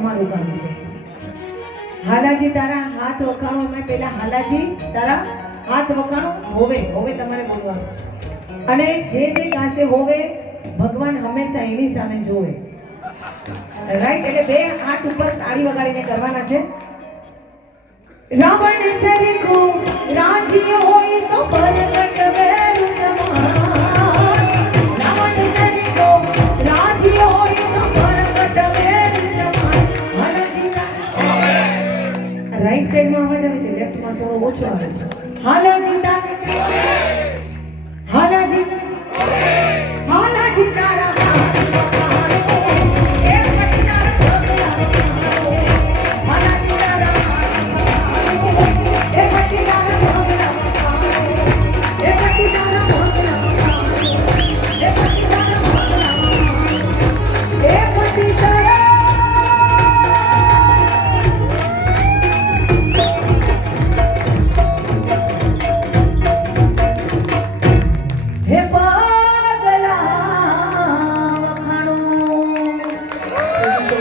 તમારું કામ છે. હાલાજી તારા હાથ વખાણો, એમાં પહેલા હાલાજી તારા હાથ વખાણો. હોવે હોવે તમારે બોલવાનું. અને જે ગાશે હોવે ભગવાન હંમેશા એની સામે જોવે. રાઈટ? એટલે બે હાથ ઉપર તાળી વગાડીને કરવાના છે. રાવણ સરખો રાજ્ય હોય તો પરગટ વેરુ સમાન. રાવણ સરખો રાજ્ય હોય તો પરગટ વેરુ સમાન. હાલાજી રાઈટ સાઈડમાં અવાજ આવે છે, લેફ્ટમાં થોડો ઓછો આવે છે. હાલ